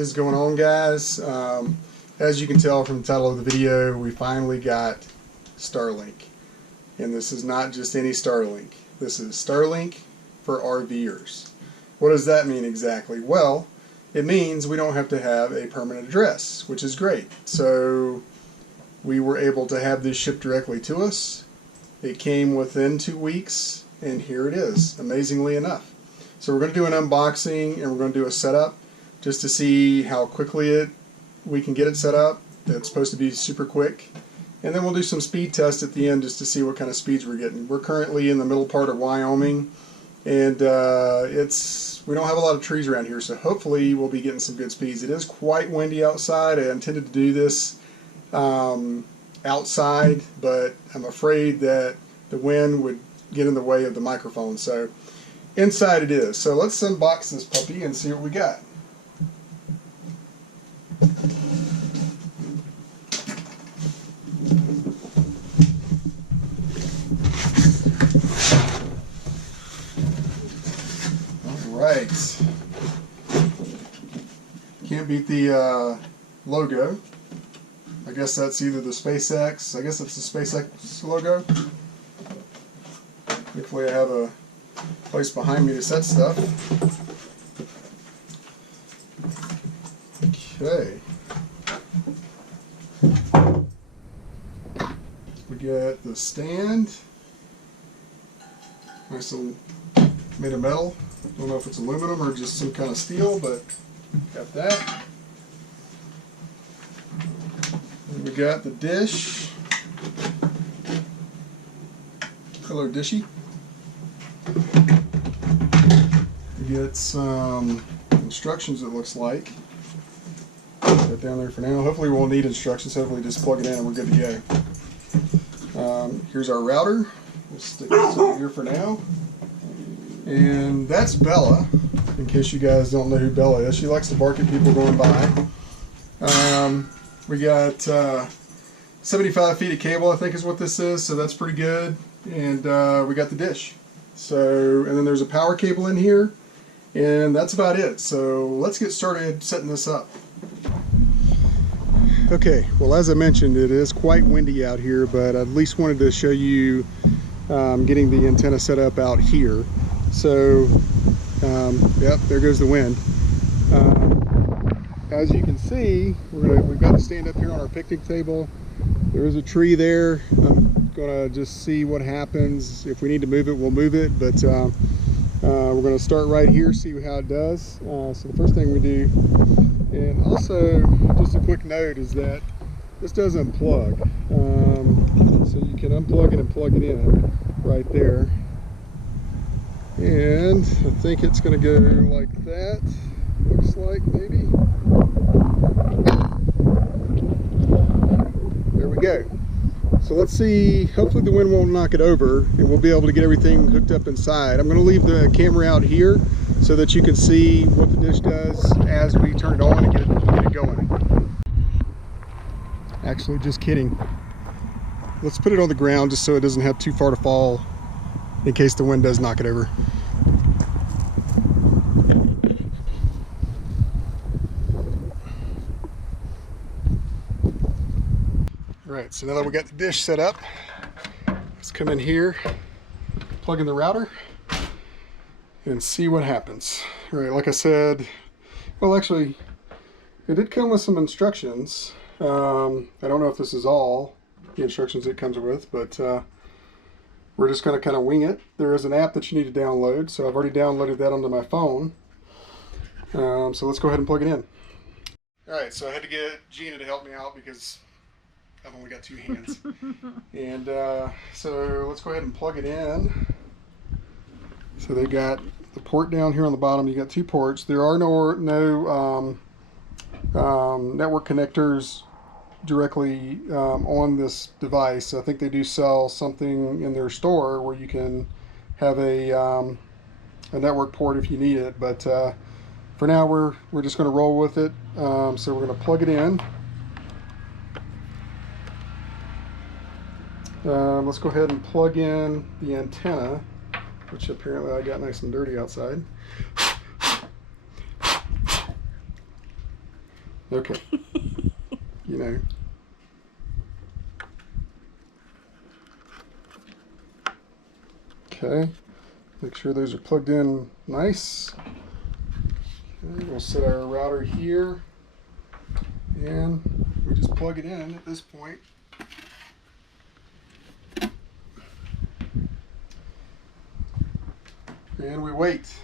is going on, guys? As you can tell from the title of the video, we finally got Starlink. And this is not just any Starlink. This is Starlink for RV'ers. What does that mean exactly? Well, it means we don't have to have a permanent address, which is great. So we were able to have this shipped directly to us. It came within 2 weeks, and here it is, amazingly enough. So we're going to do an unboxing and we're going to do a setup just to see how quickly we can get it set up. It's supposed to be super quick. And then we'll do some speed tests at the end just to see what kind of speeds we're getting. We're currently in the middle part of Wyoming, and we don't have a lot of trees around here, so hopefully we'll be getting some good speeds. It is quite windy outside. I intended to do this outside, but I'm afraid that the wind would get in the way of the microphone. So inside it is. So let's unbox this puppy and see what we got. Alright. Can't beat the logo. I guess that's either the SpaceX. I guess it's the SpaceX logo. Hopefully I have a place behind me to set stuff. Okay. We got the stand. Nice little made of metal. Don't know if it's aluminum or just some kind of steel, but got that. And we got the dish. Hello, dishy. We got some instructions, it looks like. Put that down there for now. Hopefully we won't need instructions. Hopefully just plug it in and we're good to go. Here's our router. We'll stick this over here for now. And that's Bella, in case you guys don't know who Bella is. She likes to bark at people going by. We got 75 feet of cable, I think is what this is, so that's pretty good. And we got the dish. So, and then there's a power cable in here, and that's about it. So let's get started setting this up. Okay, well, as I mentioned, it is quite windy out here, but I at least wanted to show you getting the antenna set up out here. So, yep, there goes the wind. As you can see, we've got to stand up here on our picnic table. There is a tree there. I'm gonna just see what happens. If we need to move it, we'll move it, but we're gonna start right here, see how it does. So the first thing we do, and also just a quick note, is that this does unplug. So you can unplug it and plug it in right there. And I think it's going to go like that, looks like, maybe. There we go. So let's see, hopefully the wind won't knock it over and we'll be able to get everything hooked up inside. I'm going to leave the camera out here so that you can see what the dish does as we turn it on and get it going. Actually, just kidding. Let's put it on the ground just so it doesn't have too far to fall in case the wind does knock it over. Alright, so now that we got the dish set up, let's come in here, plug in the router, and see what happens. Alright, like I said, well, actually, it did come with some instructions. I don't know if this is all the instructions it comes with, but we're just going to kind of wing it. There is an app that you need to download, so I've already downloaded that onto my phone. So let's go ahead and plug it in. Alright, so I had to get Gina to help me out because I've only got 2 hands. And so let's go ahead and plug it in. So they got the port down here on the bottom. You got 2 ports. There are no network connectors directly on this device. I think they do sell something in their store where you can have a network port if you need it, but for now we're just going to roll with it. So we're going to plug it in. Let's go ahead and plug in the antenna, which apparently I got nice and dirty outside. Okay. You know. Okay. Make sure those are plugged in nice. Okay, we'll set our router here. And we just plug it in at this point. And we wait.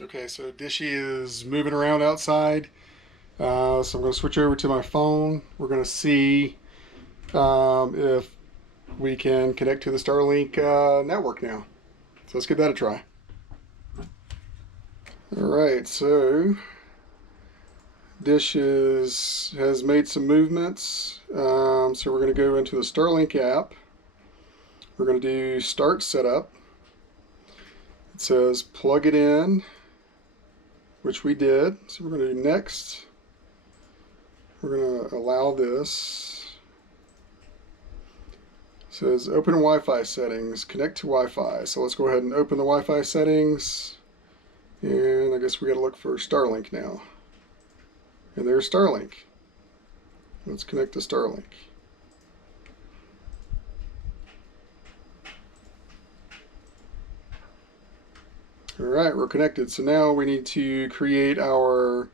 Okay, so Dishy is moving around outside. So I'm going to switch over to my phone. We're going to see if we can connect to the Starlink network now. So let's give that a try. Alright, so Dish has made some movements. So we're going to go into the Starlink app. We're going to do Start Setup. It says plug it in, which we did. So we're going to do Next. We're going to allow this. It says open Wi-Fi settings, connect to Wi-Fi. So let's go ahead and open the Wi-Fi settings. And I guess we got to look for Starlink now. And there's Starlink. Let's connect to Starlink. Alright, we're connected. So now we need to create our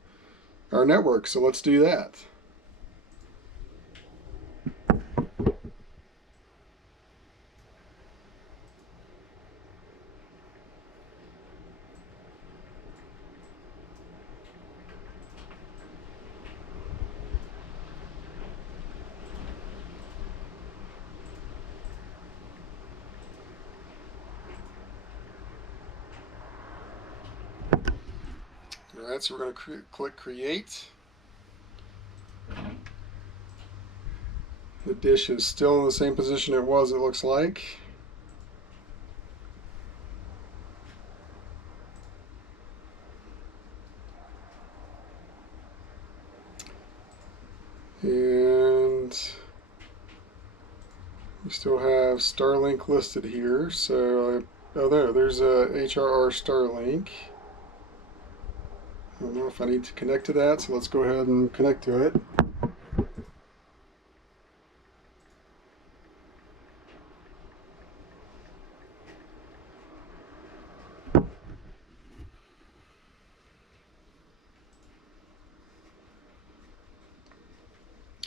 network. So let's do that. Alright, so we're going to click Create. The dish is still in the same position it was, it looks like. And we still have Starlink listed here. So, there's a HRR Starlink. I don't know if I need to connect to that, so let's go ahead and connect to it.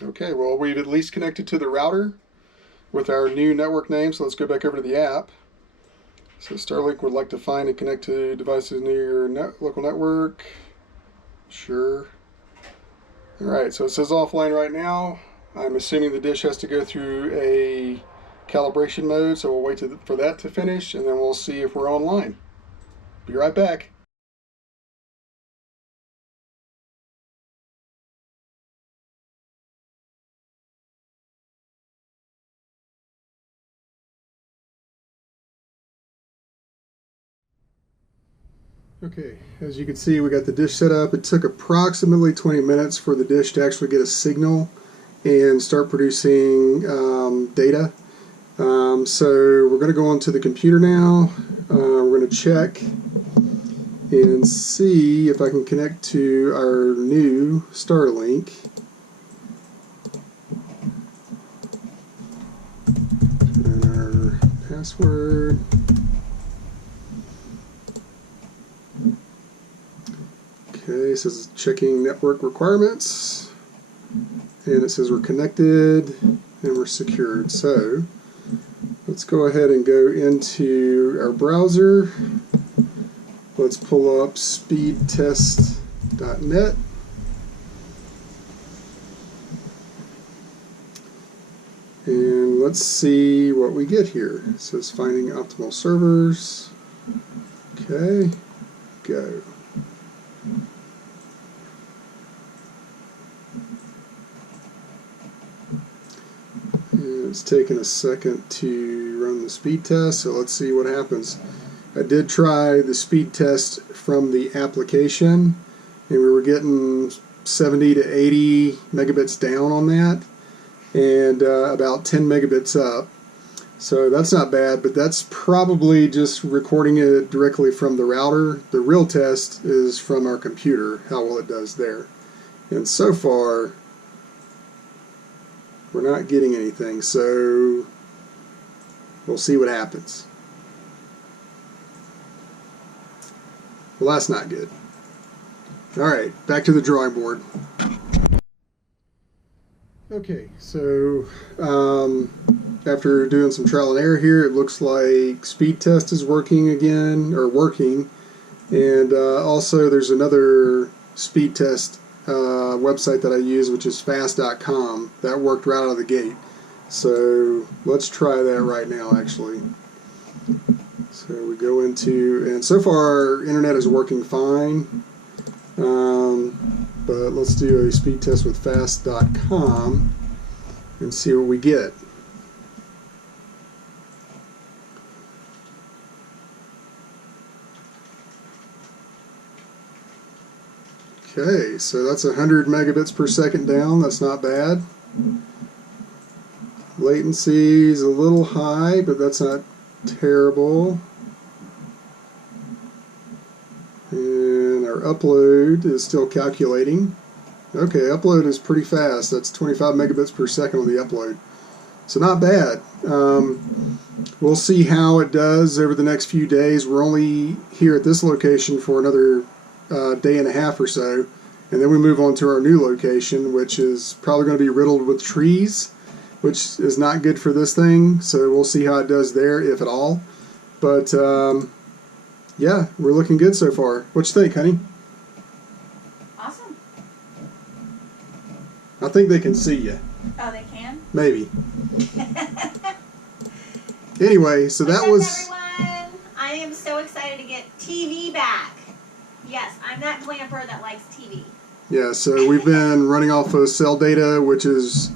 Okay, well, we've at least connected to the router with our new network name, so let's go back over to the app. So Starlink would like to find and connect to devices near your local network. Sure. Alright, so it says offline right now. I'm assuming the dish has to go through a calibration mode, so we'll wait for that to finish, and then we'll see if we're online. Be right back. Okay, as you can see, we got the dish set up. It took approximately 20 minutes for the dish to actually get a signal and start producing data. So we're going to go onto the computer now. We're going to check and see if I can connect to our new Starlink. And our password. Okay, it says checking network requirements, and it says we're connected and we're secured. So let's go ahead and go into our browser. Let's pull up speedtest.net. And let's see what we get here. It says finding optimal servers. Okay, go. It's taken a second to run the speed test, so let's see what happens. I did try the speed test from the application, and we were getting 70 to 80 megabits down on that, and about 10 megabits up. So that's not bad, but that's probably just recording it directly from the router. The real test is from our computer, how well it does there. And so far, we're not getting anything, so we'll see what happens. Well, that's not good. Alright, back to the drawing board. Okay, so after doing some trial and error here, it looks like speed test is working again, or working. And also there's another speed test website that I use, which is fast.com. That worked right out of the gate. So let's try that right now, actually. So we go into, and so far our internet is working fine. But let's do a speed test with fast.com and see what we get. Okay, so that's 100 megabits per second down. That's not bad. Latency is a little high, but that's not terrible. And our upload is still calculating. Okay, upload is pretty fast. That's 25 megabits per second on the upload. So not bad. We'll see how it does over the next few days. We're only here at this location for another day and a half or so, and then we move on to our new location, which is probably going to be riddled with trees, which is not good for this thing. So we'll see how it does there, if at all. But yeah, we're looking good so far. What you think, honey? Awesome. I think they can see you. Oh, they can? Maybe. Anyway, so that was... everyone. I am so excited to get TV back. Yes, I'm that glamper that likes TV. Yeah, so we've been running off of cell data, which is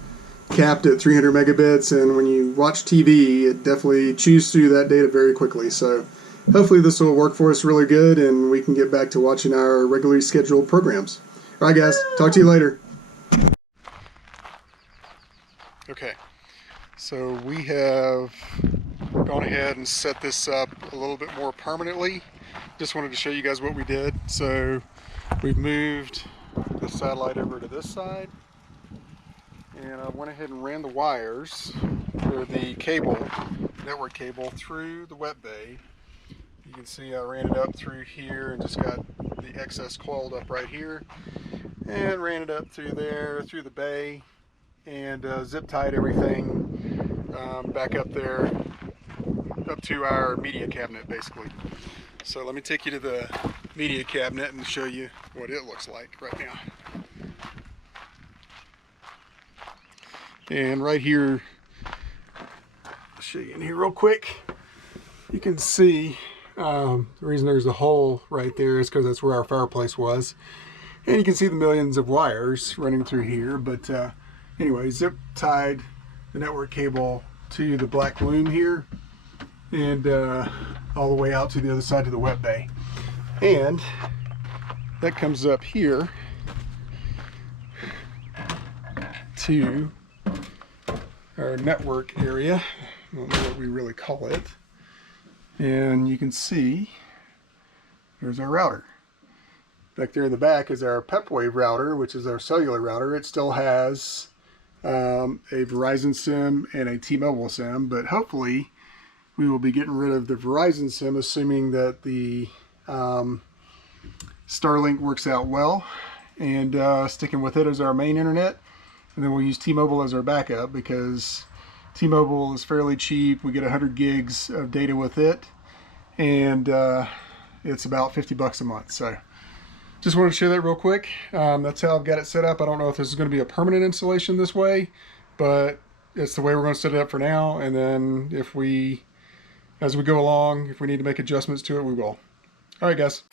capped at 300 megabits, and when you watch TV, it definitely chews through that data very quickly. So hopefully this will work for us really good, and we can get back to watching our regularly scheduled programs. All right, guys. Talk to you later. Okay, so we have gone ahead and set this up a little bit more permanently. Just wanted to show you guys what we did. So we've moved the satellite over to this side, and I went ahead and ran the wires for the cable, network cable, through the wet bay. You can see I ran it up through here and just got the excess coiled up right here, and ran it up through there, through the bay, and zip tied everything back up there, up to our media cabinet basically. So let me take you to the media cabinet and show you what it looks like right now. And right here, I'll show you in here real quick. You can see the reason there's a hole right there is because that's where our fireplace was. And you can see the millions of wires running through here. But anyway, zip tied the network cable to the black loom here, and all the way out to the other side of the wet bay. And that comes up here to our network area. I don't know what we really call it. And you can see there's our router. Back there in the back is our PepWave router, which is our cellular router. It still has a Verizon SIM and a T-Mobile SIM, but hopefully we will be getting rid of the Verizon SIM, assuming that the Starlink works out well, and sticking with it as our main internet. And then we'll use T-Mobile as our backup, because T-Mobile is fairly cheap. We get 100 gigs of data with it, and it's about 50 bucks a month. So just wanted to share that real quick. That's how I've got it set up. I don't know if this is going to be a permanent installation this way, but it's the way we're going to set it up for now. And then if we, as we go along, if we need to make adjustments to it, we will. All right, guys.